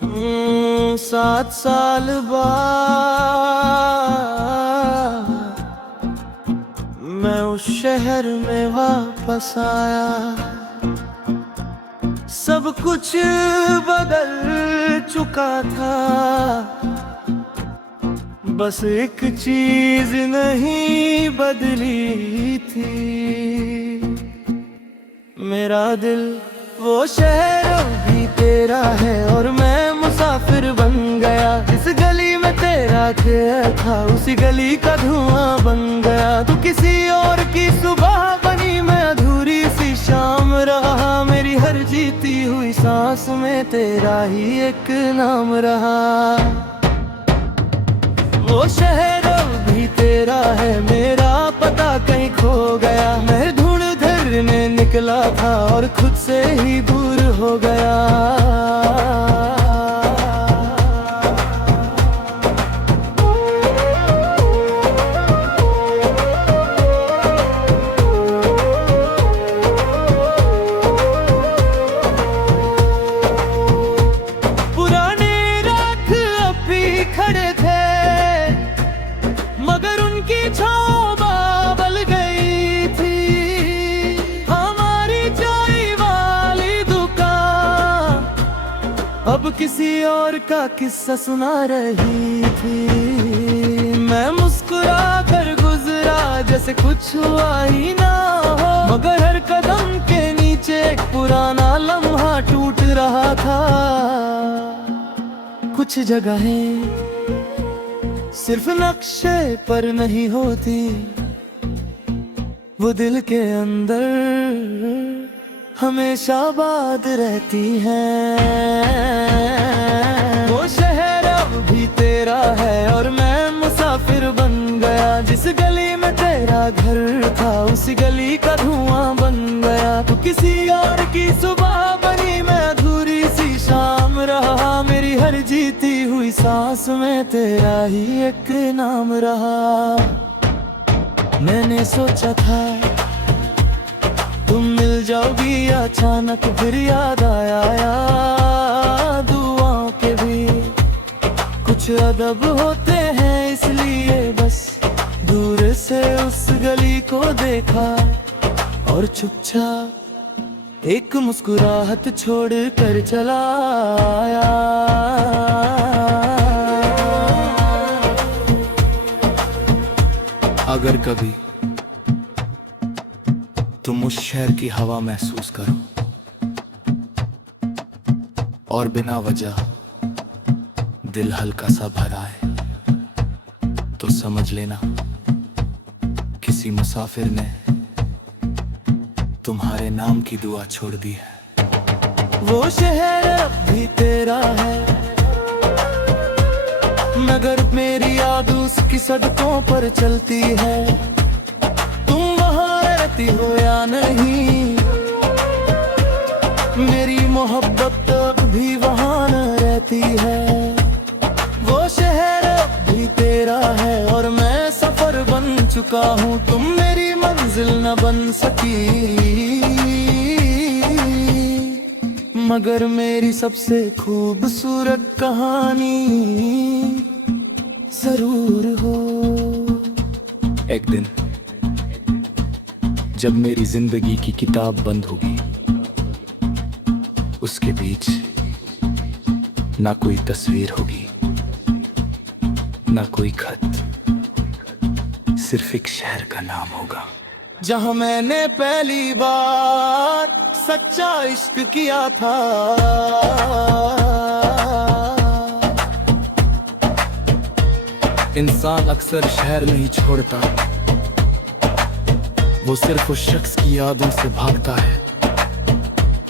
7 साल बाद मैं उस शहर में वापस आया। सब कुछ बदल चुका था, बस एक चीज नहीं बदली थी। मेरा दिल वो शहर भी तेरा है और मैं मुसाफिर बन गया। जिस गली में तेरा घर था उसी गली का धुआं बन गया। तू किसी और की सुबह बनी, मैं अधूरी सी शाम रहा। मेरी हर जीती हुई सांस में तेरा ही एक नाम रहा। वो शहर भी तेरा है, मेरा पता कहीं खो गया। मैं ढूंढने निकला था और खुद से ही दूर हो गया। पुराने राख अब भी खड़े थे, मगर उनकी छाँव बदल गई थी। हमारी चाय वाली दुकान अब किसी और का किस्सा सुना रही थी। मैं मुस्कुरा कर गुजरा जैसे कुछ हुआ ही ना हो, मगर हर कदम के नीचे एक पुराना लम्हा टूट रहा था। कुछ जगहें सिर्फ नक्शे पर नहीं होती, वो दिल के अंदर हमेशा आबाद रहती हैं। वो शहर अब भी तेरा है और मैं मुसाफिर बन गया। जिस गली में तेरा घर था उसी गली का धुआं बन गया। तू किसी और की सुबह बनी, मैं अधूरी सी शाम रहा। मेरी हर जीती हुई सांस में तेरा ही एक नाम रहा। मैंने सोचा था तुम मिल जाओगी, अचानक फिर याद आया दुआओं के भी कुछ अदब होते हैं। इसलिए बस दूर से उस गली को देखा और चुपचाप एक मुस्कुराहट छोड़ कर चला आया। अगर कभी तुम उस शहर की हवा महसूस करो और बिना वजह दिल हल्का सा भर आए, तो समझ लेना किसी मुसाफिर ने तुम्हारे नाम की दुआ छोड़ दी है। वो शहर अब भी तेरा है, मगर मेरी याद उसकी सड़कों पर चलती है। तुम वहाँ रहती हो या नहीं, मेरी मोहब्बत अब भी वहाँ न रहती है। वो शहर अब भी तेरा है और मैं सफर बन चुका हूँ। तुम मेरी मंजिल न बन सकी, मगर मेरी सबसे खूबसूरत कहानी जरूर हो। एक दिन जब मेरी जिंदगी की किताब बंद होगी, उसके बीच ना कोई तस्वीर होगी, ना कोई खत, सिर्फ एक शहर का नाम होगा जहां मैंने पहली बार सच्चा इश्क किया था। इंसान अक्सर शहर नहीं छोड़ता, वो सिर्फ उस शख्स की यादों से भागता है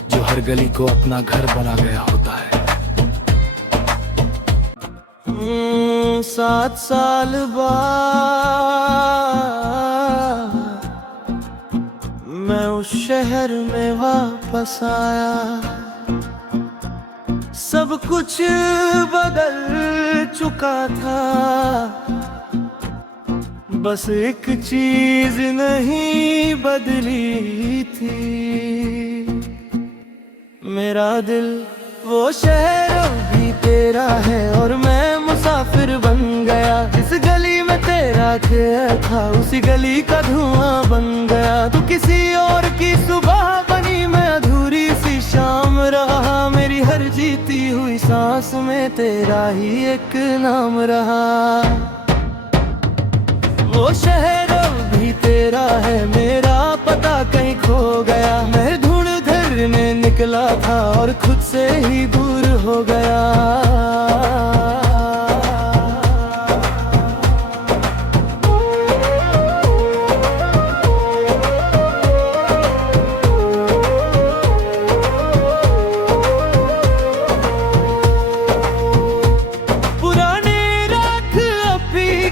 जो हर गली को अपना घर बना गया होता है। 7 साल बाद मैं उस शहर में वापस आया। सब कुछ बदल चुका था, बस एक चीज नहीं बदली थी। मेरा दिल वो शहर भी तेरा खेल था, उसी गली का धुआं बन गया। तू किसी और की सुबह बनी, मैं अधूरी सी शाम रहा। मेरी हर जीती हुई सांस में तेरा ही एक नाम रहा। वो शहर भी तेरा है, मेरा पता कहीं खो गया। मैं ढूंढ धरने निकला था और खुद से ही दूर हो गया।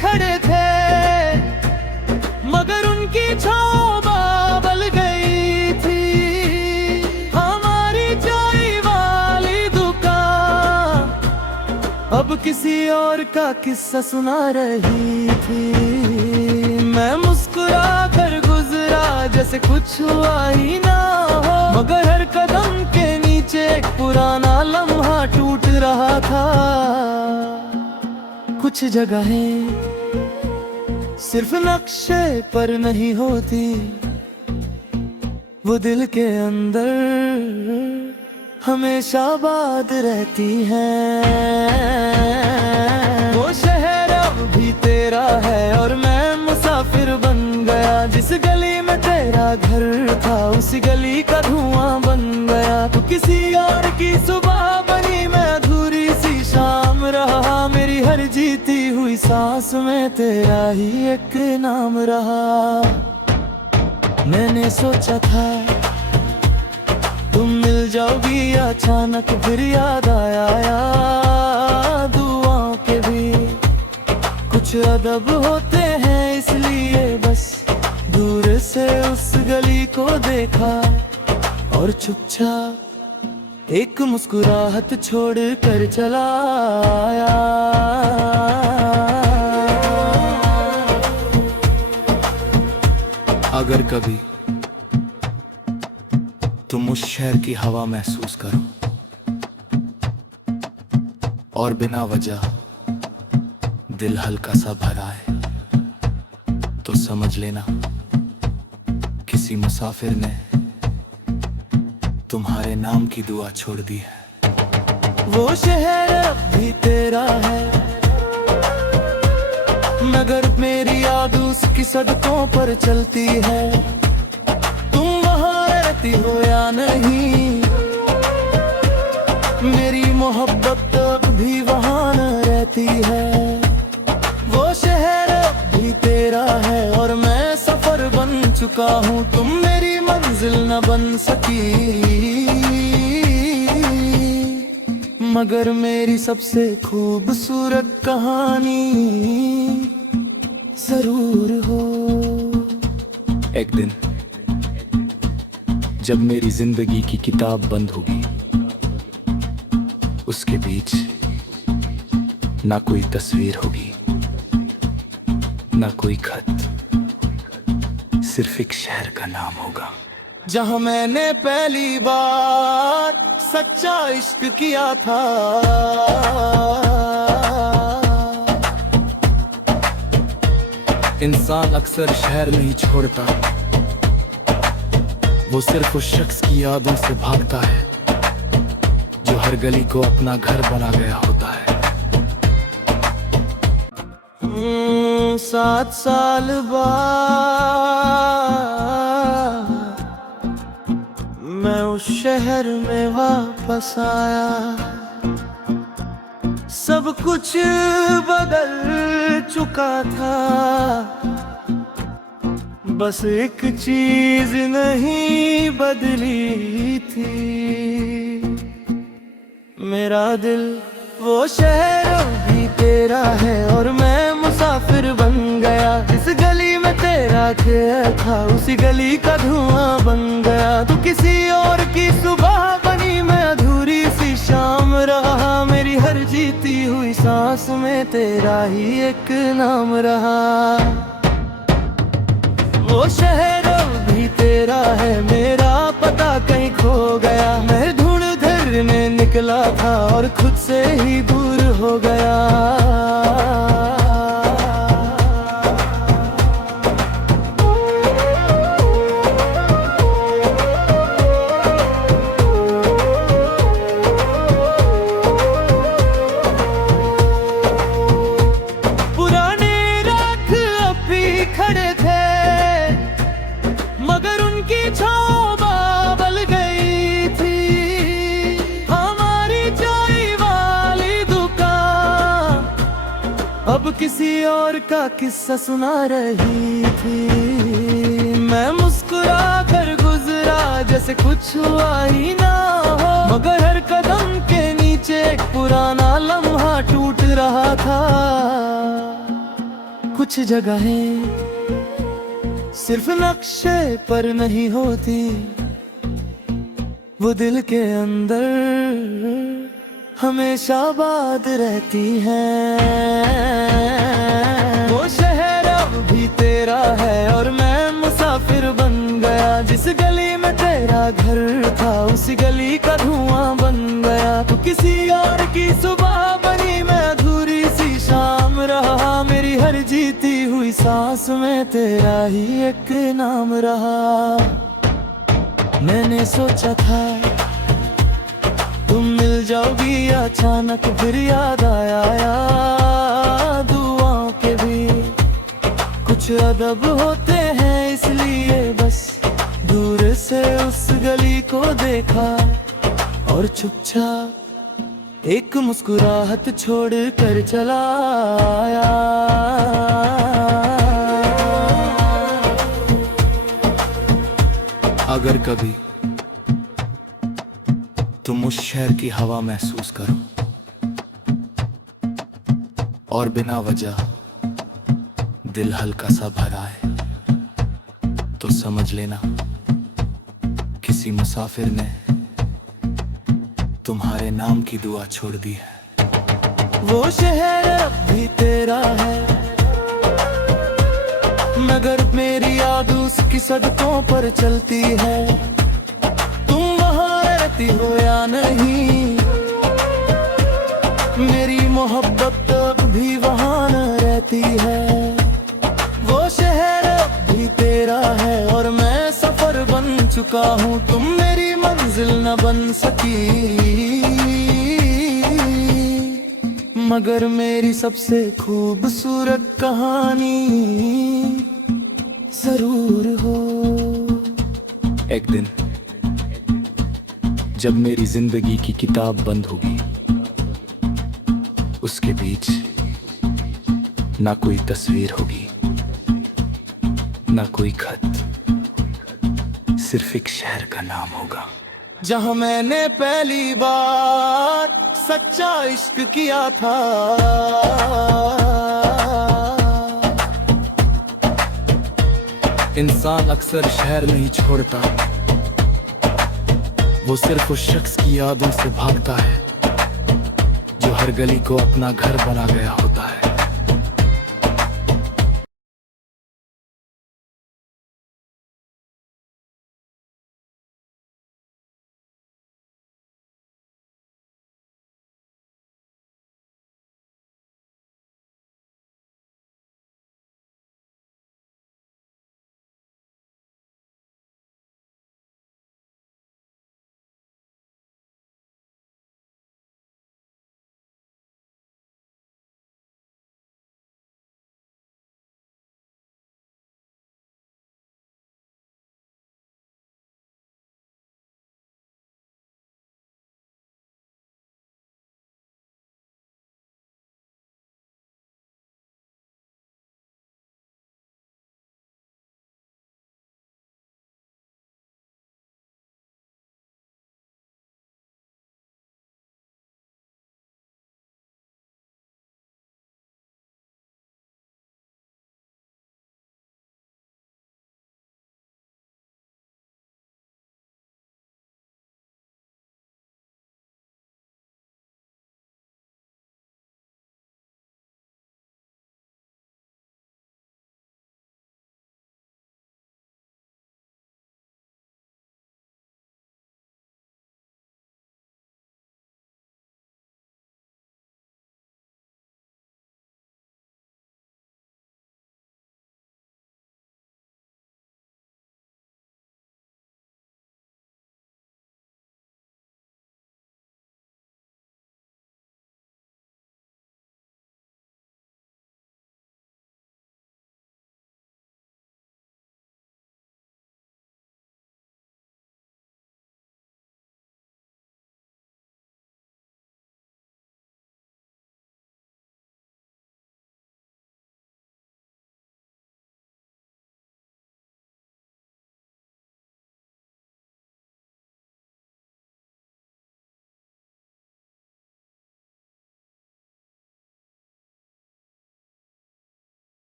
खड़े थे मगर उनकी छाँव बदल गई थी। हमारी चाय वाली दुकान अब किसी और का किस्सा सुना रही थी। मैं मुस्कुरा कर गुजरा जैसे कुछ हुआ ही ना हो, मगर हर कदम के नीचे एक पुराना लम्हा टूट रहा था। कुछ जगहें सिर्फ नक्शे पर नहीं होती, वो दिल के अंदर हमेशा आबाद रहती हैं। वो शहर अब भी तेरा है और मैं मुसाफिर बन गया। जिस गली में तेरा घर था, उसी गली का धुआं बन गया। तू किसी और की सुबह बनी, मैं अधूरी सी शाम रहा। मेरी हर जीती हुई सांस में तेरा ही एक नाम रहा। मैंने सोचा था तुम मिल जाओगी अचानक, फिर याद आया दुआओं के भी कुछ अदब होते हैं। इसलिए बस दूर से उस गली को देखा और चुपचाप एक मुस्कुराहट छोड़ कर चला आया। अगर कभी तुम उस शहर की हवा महसूस करो और बिना वजह दिल हल्का सा भरा है, तो समझ लेना किसी मुसाफिर ने तुम्हारे नाम की दुआ छोड़ दी है। वो शहर अब भी तेरा है, मगर मेरी याद उसकी सड़कों पर चलती है। तुम वहाँ रहती हो या नहीं, मेरी मोहब्बत अब भी वहाँ न रहती है। वो शहर अब भी तेरा है और मैं सफर बन चुका हूँ, तुम मेरी मंजिल न बन सकी। मगर मेरी सबसे खूबसूरत कहानी जरूर हो। एक दिन जब मेरी जिंदगी की किताब बंद होगी, उसके बीच ना कोई तस्वीर होगी, ना कोई खत, सिर्फ एक शहर का नाम होगा जहां मैंने पहली बार सच्चा इश्क किया था। इंसान अक्सर शहर नहीं छोड़ता, वो सिर्फ उस शख्स की यादों से भागता है जो हर गली को अपना घर बना गया होता है। 7 साल बाद मैं उस शहर में वापस आया। सब कुछ बदल चुका था, बस एक चीज नहीं बदली थी, मेरा दिल। वो शहर भी तेरा है और मैं मुसाफिर बन गया। जिस गली में तेरा खेल था, उसी गली का धुआं बन गया। तू किसी और की सुबह बनी, मैं अधूरी सी शाम रहा। मेरी हर जीती हुई सांस में तेरा ही एक नाम रहा। वो शहर भी तेरा है, मेरा पता कहीं खो गया। मैं ढूंढ धरने निकला था और खुद से ही दूर हो गया। अब किसी और का किस्सा सुना रही थी। मैं मुस्कुरा कर गुजरा जैसे कुछ हुआ ही ना हो, मगर हर कदम के नीचे एक पुराना लम्हा टूट रहा था। कुछ जगहें सिर्फ नक्शे पर नहीं होती, वो दिल के अंदर हमेशा आबाद रहती हैं। वो शहर अब भी तेरा है और मैं मुसाफिर बन गया। जिस गली में तेरा घर था उसी गली का धुआं बन गया। तो किसी और की सुबह बनी, मैं अधूरी सी शाम रहा। मेरी हर जीती हुई सांस में तेरा ही एक नाम रहा। मैंने सोचा था तुम मिल जाओगी, अचानक फिर याद आया दुआओं के भी कुछ अदब होते हैं, इसलिए बस दूर से उस गली को देखा और चुपचाप एक मुस्कुराहट छोड़ कर चला आया। अगर कभी तुम उस शहर की हवा महसूस करो और बिना वजह दिल हल्का सा भर आए, तो समझ लेना किसी मुसाफिर ने तुम्हारे नाम की दुआ छोड़ दी है। वो शहर अब भी तेरा है, मगर मेरी याद उसकी सड़कों पर चलती है। तुम वहाँ रहती हो या नहीं, मेरी मोहब्बत अब भी वहाँ न रहती है। वो शहर अब भी तेरा है और मैं सफर बन चुका हूँ, तुम मेरी मंजिल न बन सकी। मगर मेरी सबसे खूबसूरत कहानी जरूर हो। एक दिन जब मेरी जिंदगी की किताब बंद होगी, उसके बीच ना कोई तस्वीर होगी, ना कोई खत, सिर्फ एक शहर का नाम होगा जहां मैंने पहली बार सच्चा इश्क किया था। इंसान अक्सर शहर नहीं छोड़ता, वो सिर्फ उस शख्स की यादों से भागता है जो हर गली को अपना घर बना गया होता है।